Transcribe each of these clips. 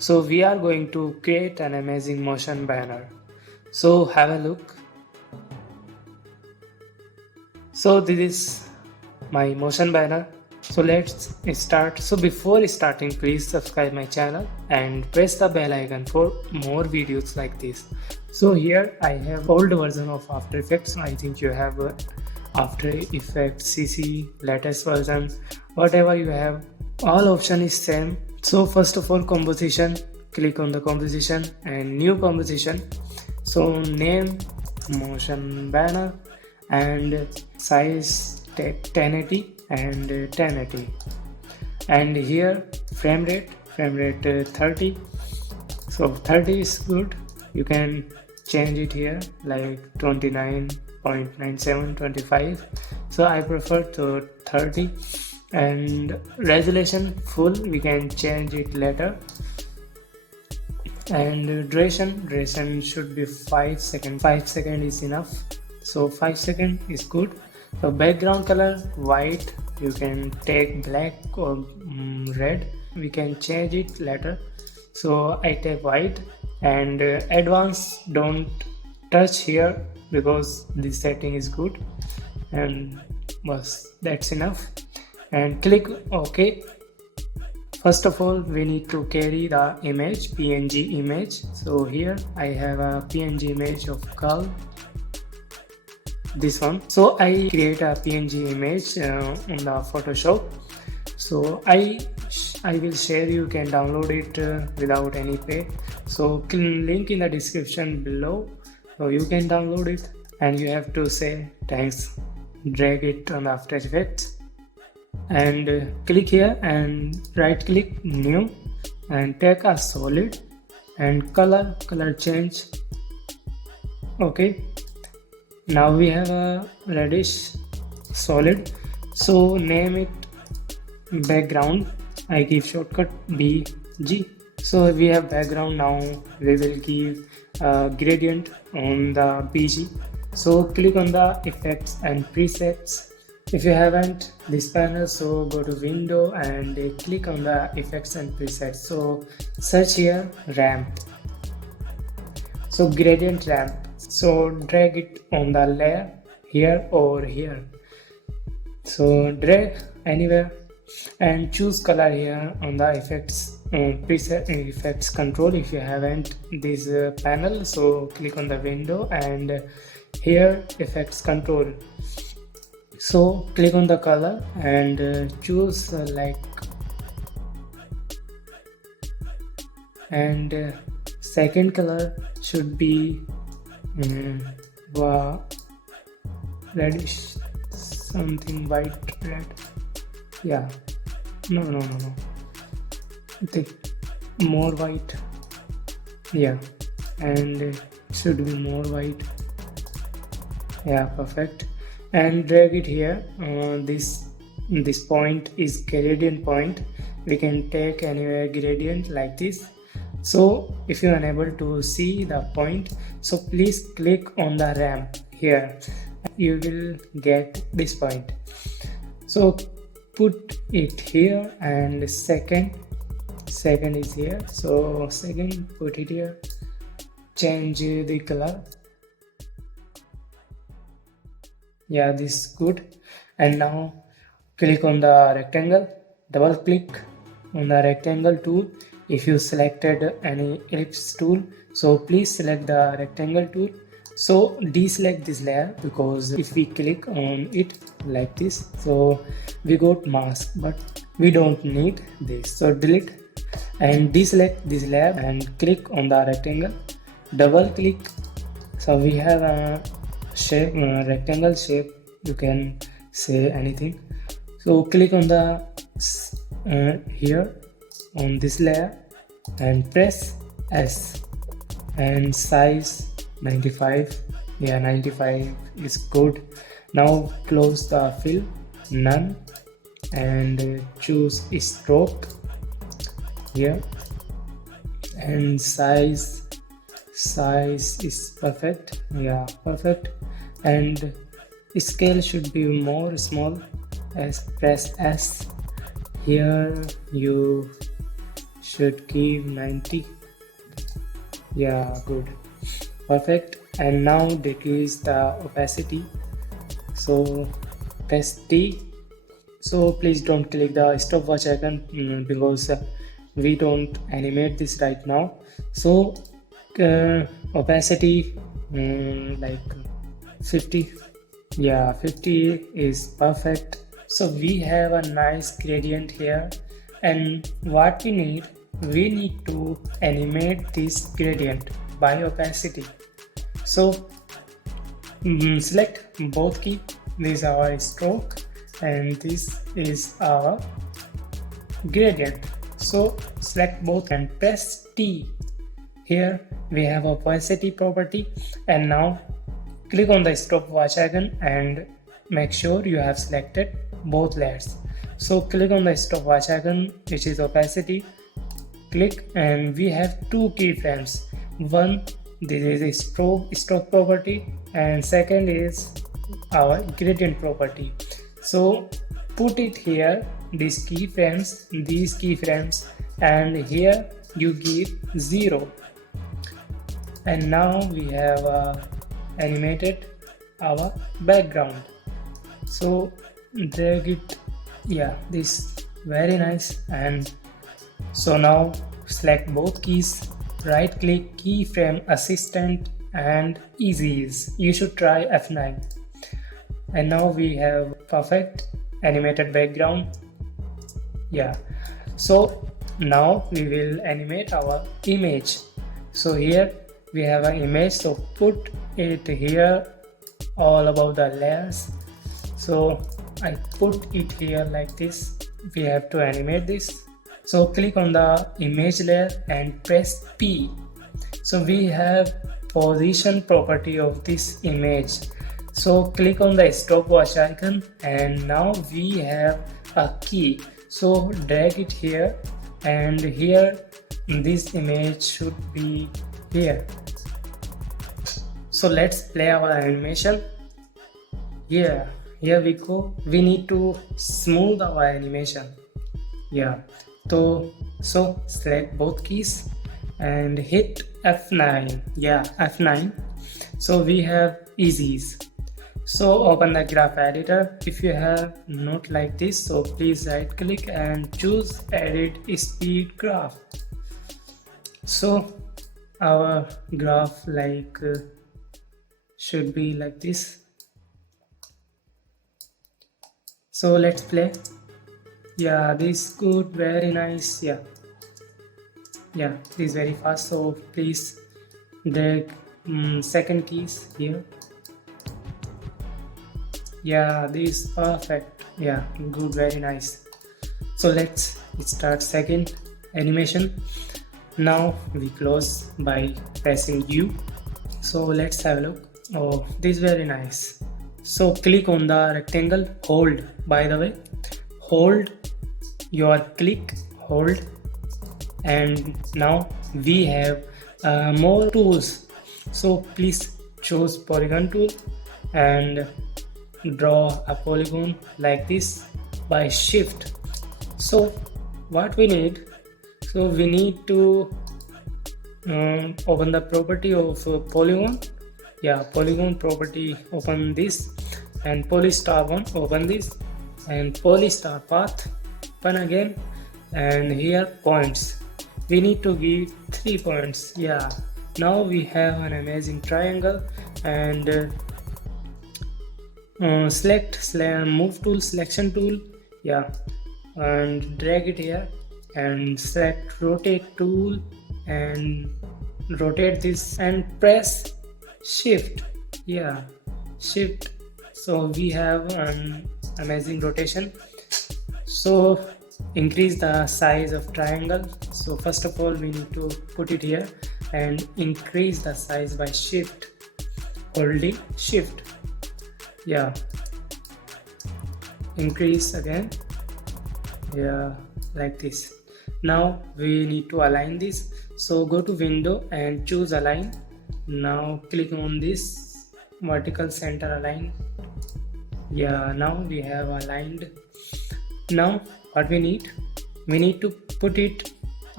So we are going to create an amazing motion banner. So have a look. So this is my motion banner. So let's start. So before starting, please subscribe my channel and press the bell icon for more videos like this. So here I have old version of After Effects. I think you have After Effects CC latest version, whatever you have, all option is same. So first of all, composition, click on the composition and new composition. So name motion banner and size 1080 and 1080, and here frame rate 30. So 30 is good. You can change it here like 29.97 25. So I prefer to 30. And resolution full, we can change it later. And duration should be 5 seconds. 5 seconds is enough, so 5 seconds is good. So background color white, you can take black or red, we can change it later. So I take white. And advanced, don't touch here because this setting is good. And that's enough. And click OK. First of all, we need to carry the image, PNG image. So here I have a PNG image of girl, this one. So I create a PNG image on the Photoshop. So I will share, you can download it without any pay. So link in the description below, so you can download it. And you have to say thanks, drag it on After Effects and click here and right click new and take a solid and color change. Okay, now we have a reddish solid. So name it background, I give shortcut BG. So we have background. Now we will give gradient on the BG. So click on the effects and presets. If you haven't this panel, so go to window and click on the effects and presets. So search here ramp. So gradient ramp. So drag it on the layer here or here. So drag anywhere and choose color here on the effects preset effects control. If you haven't this panel, so click on the window and here effects control. So click on the color and choose like, and second color should be reddish, something white red. Yeah, no, I think more white. Yeah, and should be more white. Yeah, perfect. And drag it here. This point is gradient point. We can take anywhere gradient like this. So if you are unable to see the point, so please click on the ramp here, you will get this point. So put it here and second is here. So second, put it here, change the color. Yeah, this is good. And now click on the rectangle, double click on the rectangle tool. If you selected any ellipse tool, so please select the rectangle tool. So deselect this layer, because if we click on it like this, so we got mask, but we don't need this. So delete and deselect this layer and click on the rectangle, double click. So we have a shape, rectangle shape, you can say anything. So click on the here on this layer and press S and size 95. Yeah, 95 is good. Now close the fill, none, and choose stroke here, and size is perfect. Yeah, perfect. And scale should be more small, as press S. Here you should give 90. Yeah, good, perfect. And now decrease the opacity, so press T. So please don't click the stopwatch icon because we don't animate this right now. So opacity like 50. Yeah, 50 is perfect. So we have a nice gradient here, and what we need to animate this gradient by opacity. So select both key. This is our stroke and this is our gradient. So select both and press T. Here we have opacity property, and now click on the stopwatch icon and make sure you have selected both layers. So click on the stopwatch icon, which is opacity, click, and we have two keyframes. One, this is a stroke property, and second is our gradient property. So put it here, these keyframes, and here you give 0. And now we have animated our background. So drag it, yeah, this very nice. And so now select both keys, right click, keyframe assistant, and easy ease. You should try F9. And now we have perfect animated background. Yeah, so now we will animate our image. So here we have an image, so put it here all about the layers. So I put it here like this. We have to animate this. So click on the image layer and press P. So we have position property of this image. So click on the stopwatch icon, and now we have a key. So drag it here, and here this image should be here. So let's play our animation. Here we go. We need to smooth our animation. Yeah, so select both keys and hit F9. Yeah, F9. So we have easies. So open the graph editor. If you have not like this, so please right click and choose edit speed graph. So our graph like should be like this. So let's play. Yeah, this is good, very nice. Yeah, this is very fast. So please drag second keys here. Yeah, this is perfect. Yeah, good, very nice. So let's start second animation. Now we close by pressing U. So let's have a look. Oh, this is very nice. So click on the rectangle, hold, by the way, hold your click, hold, and now we have more tools. So please choose polygon tool and draw a polygon like this by shift. So what we need, so we need to open the property of polygon. Yeah, polygon property, open this, and polystar one, open this, and polystar path, open again, and here points, we need to give 3 points. Yeah, now we have an amazing triangle. And select move tool, selection tool, yeah, and drag it here, and select rotate tool and rotate this, and press shift. Yeah, shift. So we have an amazing rotation. So increase the size of triangle. So first of all we need to put it here and increase the size by shift, holding shift. Yeah, increase again. Yeah, like this. Now we need to align this. So go to window and choose align. Now click on this vertical center align. Yeah, now we have aligned. Now what we need to put it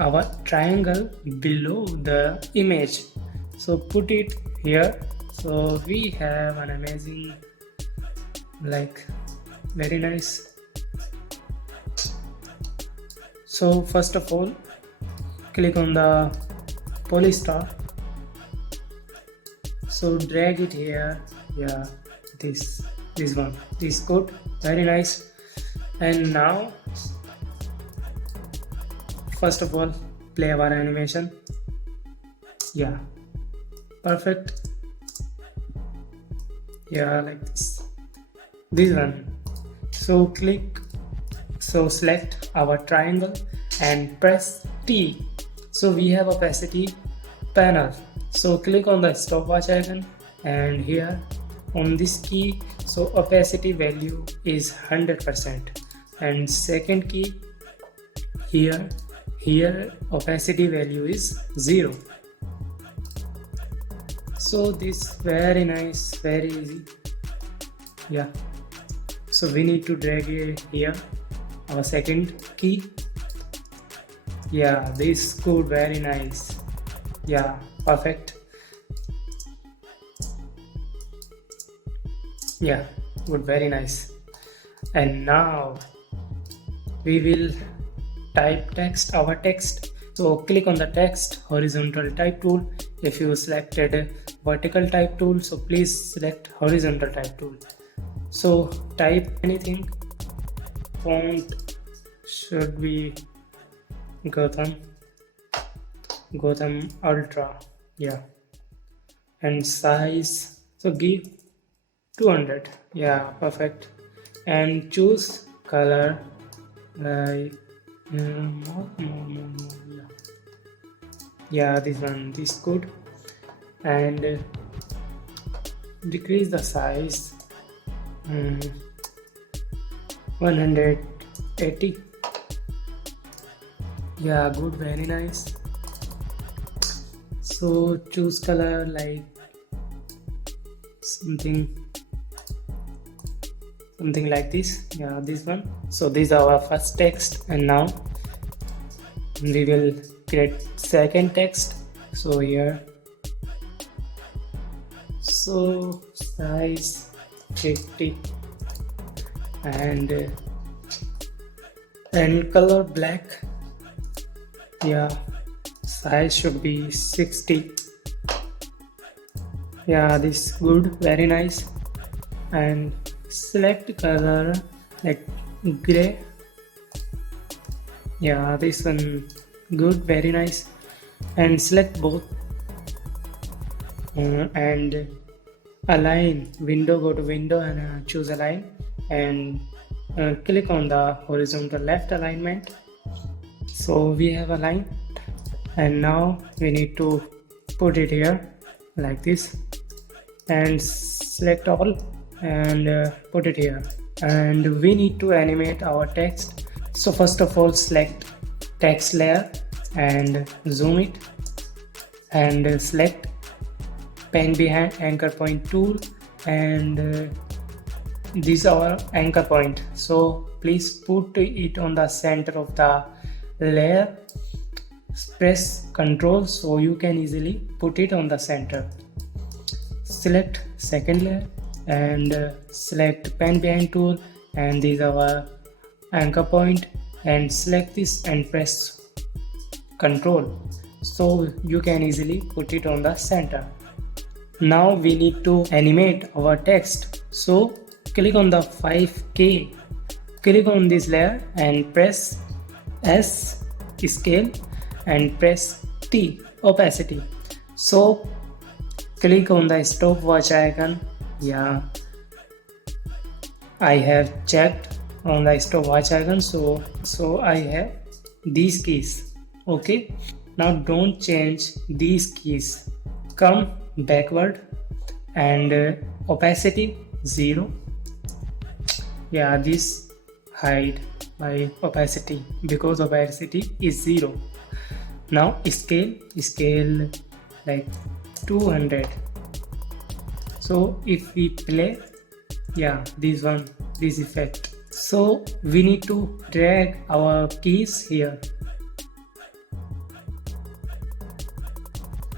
our triangle below the image. So put it here. So we have an amazing, like, very nice. So first of all, click on the polystar. So drag it here. Yeah, this one is good, very nice. And now first of all, play our animation. Yeah, perfect. Yeah, like this one. So select our triangle and press T. So we have opacity panel. So click on the stopwatch icon, and here on this key, so opacity value is 100%, and second key here opacity value is 0. So this very nice, very easy. Yeah, so we need to drag it here, our second key. Yeah, this code very nice. Yeah, perfect. Yeah, good, very nice. And now we will type our text. So click on the text horizontal type tool. If you selected vertical type tool, so please select horizontal type tool. So type anything. Font should be Gotham Ultra. Yeah, and size, so give 200. Yeah, perfect. And choose color like yeah, this one, this good. And decrease the size 180. Yeah, good, very nice. So choose color like something like this. Yeah, this one. So these are our first text, and now we will create second text. So here, so size 50 and color black. Yeah, size should be 60. Yeah, this good, very nice. And select color like gray. Yeah, this one good, very nice. And select both and align window, go to window and choose align, and click on the horizontal left alignment. So we have aligned, and now we need to put it here like this, and select all and put it here. And we need to animate our text. So first of all, select text layer and zoom it, and select pen behind anchor point tool, and this is our anchor point. So please put it on the center of the layer. Press Ctrl so you can easily put it on the center. Select second layer and select pen behind tool, and this is our anchor point, and select this and press Ctrl so you can easily put it on the center. Now we need to animate our text. So click on the 5K, click on this layer and press S scale and press T opacity. So click on the stopwatch icon. Yeah, I have checked on the stopwatch icon, so I have these keys. Okay, now don't change these keys. Come backward and opacity 0. Yeah, this hide my opacity because opacity is 0. Now scale like 200. So if we play, yeah, this effect. So we need to drag our keys here.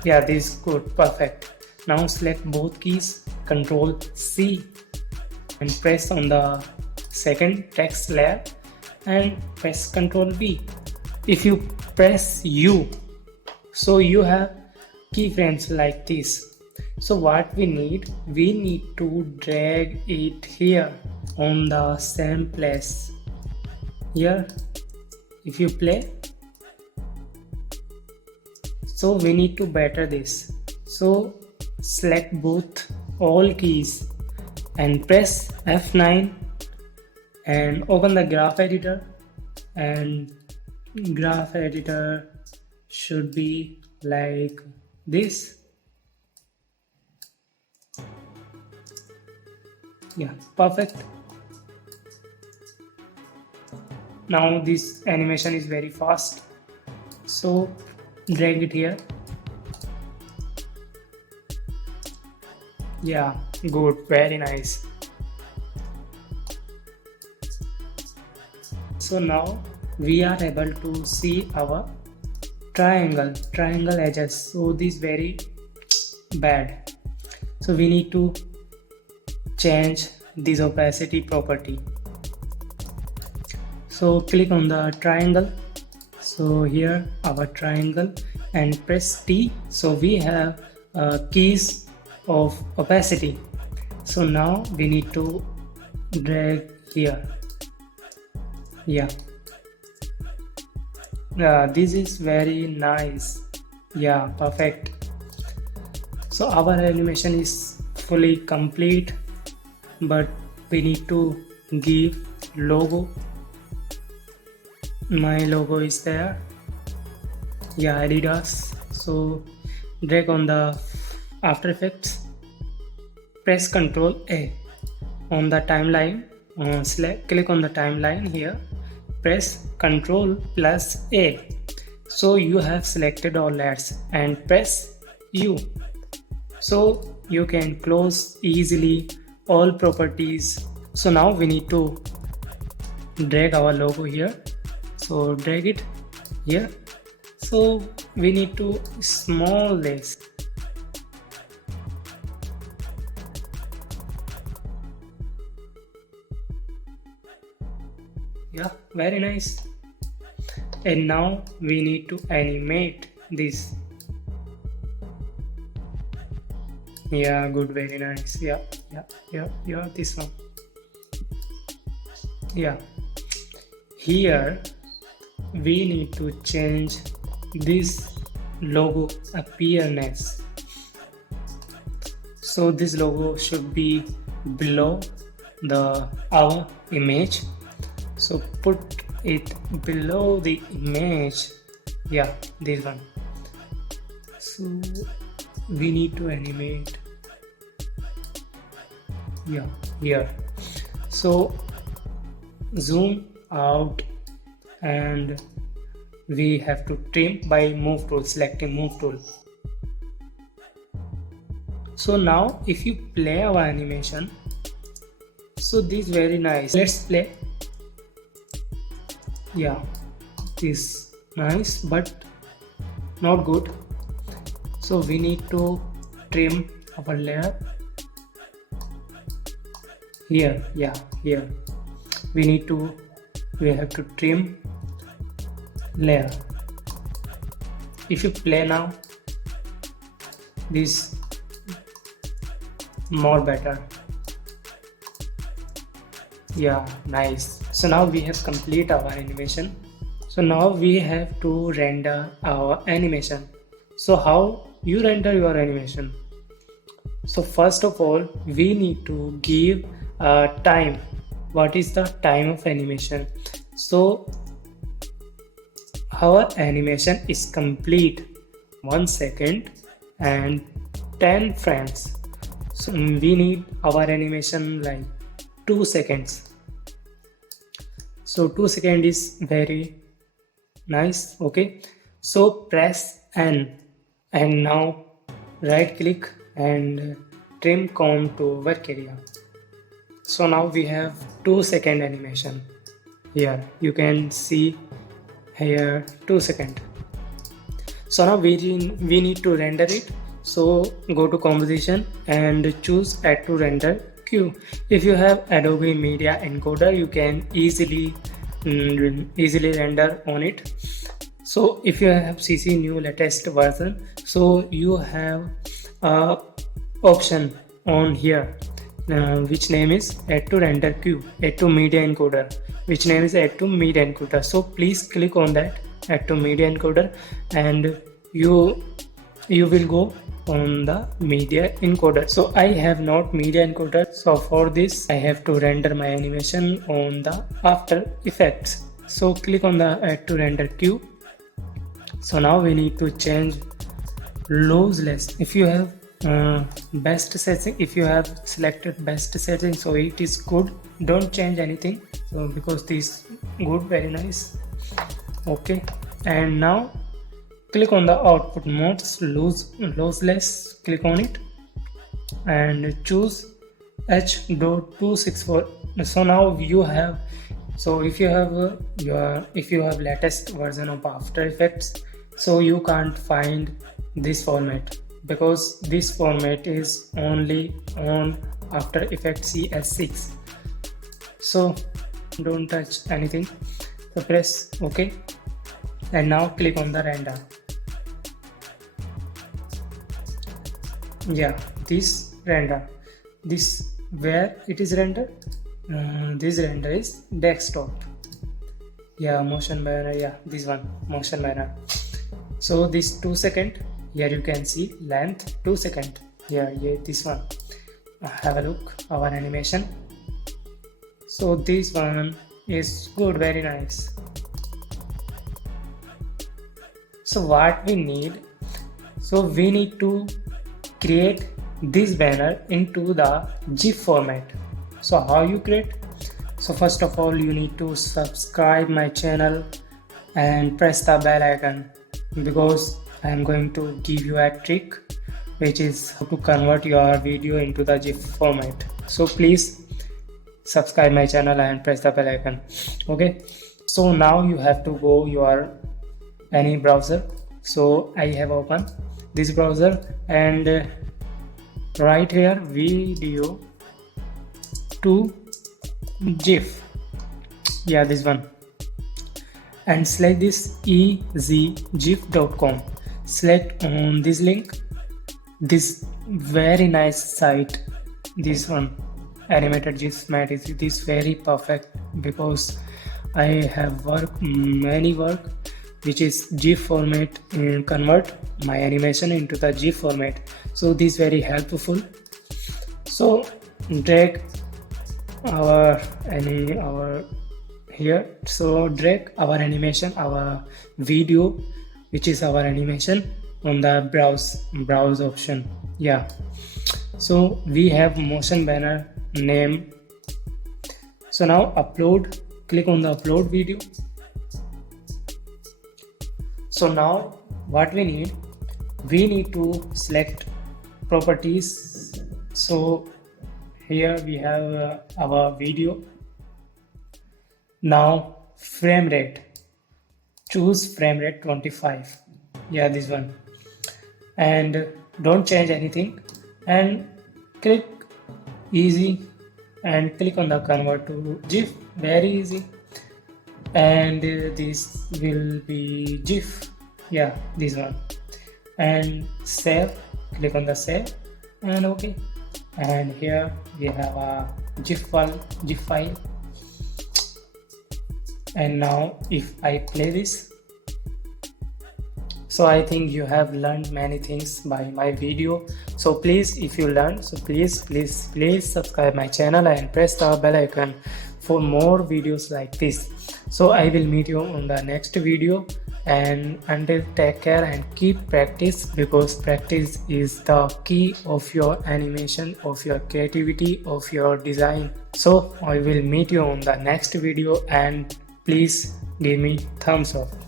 Yeah, this is good, perfect. Now select both keys, Control C, and press on the second text layer and press Control V. If you press U, so you have keyframes like this. So what we need to drag it here on the same place. Here, if you play, so we need to better this. So select both all keys and press F9 and open the graph editor, and graph editor should be like this. Yeah, perfect. Now this animation is very fast, so drag it here. Yeah, good, very nice. So now we are able to see our triangle edges. So this very bad, so we need to change this opacity property. So click on the triangle, so here our triangle, and press T. So we have keys of opacity. So now we need to drag here. Yeah, this is very nice. Yeah, perfect. So our animation is fully complete, but we need to give logo. My logo is there. Yeah, Adidas. So drag on the After Effects, press Ctrl A on the timeline. Click on the timeline here, press Ctrl plus A. So you have selected all layers and press U. So you can close easily all properties. So now we need to drag our logo here. So drag it here. So we need to small this. Yeah, very nice. And now we need to animate this. Yeah, good, very nice. Yeah, this one. Yeah, here we need to change this logo appearance. So this logo should be below our image. So put it below the image. Yeah, this one. So we need to animate. Yeah, here. So zoom out, and we have to trim by move tool, selecting move tool. So now if you play our animation, so this is very nice. Let's play. Yeah, this nice but not good. So we need to trim our layer here. Yeah, here we have to trim layer. If you play now, this more better. Yeah, nice. So now we have complete our animation. So now we have to render our animation. So how you render your animation? So first of all, we need to give a time. What is the time of animation? So our animation is complete 1 second and 10 frames. So we need our animation like 2 seconds. So 2 seconds is very nice. Okay, so press N and now right click and trim comb to work area. So now we have 2 second animation. Here you can see here 2 second. So now we need to render it. So go to composition and choose add to render queue. If you have Adobe Media Encoder, you can easily render on it. So if you have CC new latest version, so you have option on here which name is add to render queue, add to media encoder, which name is add to media encoder. So please click on that add to media encoder, and you will go on the media encoder. So I have not media encoder, so for this I have to render my animation on the After Effects. So click on the add to render queue. So now we need to change lossless. If you have best setting, if you have selected best setting, so it is good, don't change anything, so because this good, very nice. Okay, and now click on the output modes, lossless, click on it and choose H.264. so now you have, so if you have if you have latest version of After Effects, so you can't find this format, because this format is only on After Effects CS6. So don't touch anything, so press OK, and now click on the render. Yeah, this render, this where it is rendered, this render is desktop. Yeah, motion banner, yeah, this one, motion banner. So this 2 second, here you can see length 2 second. Yeah, this one. Have a look our animation. So this one is good, very nice. So what we need, so we need to create this banner into the GIF format. So how you create? So first of all, you need to subscribe my channel and press the bell icon, because I am going to give you a trick which is how to convert your video into the GIF format. So please subscribe my channel and press the bell icon. Okay, so now you have to go your any browser. So I have opened this browser and right here video to GIF, yeah, this one, and select this ezgif.com. select on this link, this very nice site, this one, animated GIF mat is this very perfect, because I have many work which is GIF format and convert my animation into the GIF format. So this very helpful. So drag our here, so drag our animation, our video which is our animation on the browse option. Yeah, so we have motion banner name. So now upload, click on the upload video. So now what we need to select properties. So here we have our video. Now frame rate, choose frame rate 25, yeah, this one, and don't change anything, and click easy and click on the convert to GIF, very easy, and this will be GIF, yeah, this one, and save, click on the save and OK, and here we have a GIF file. And now if I play this, so I think you have learned many things by my video. So please, if you learned, so please subscribe my channel and press the bell icon for more videos like this. So I will meet you on the next video, and until, take care and keep practice, because practice is the key of your animation, of your creativity, of your design. So I will meet you on the next video, and please give me thumbs up.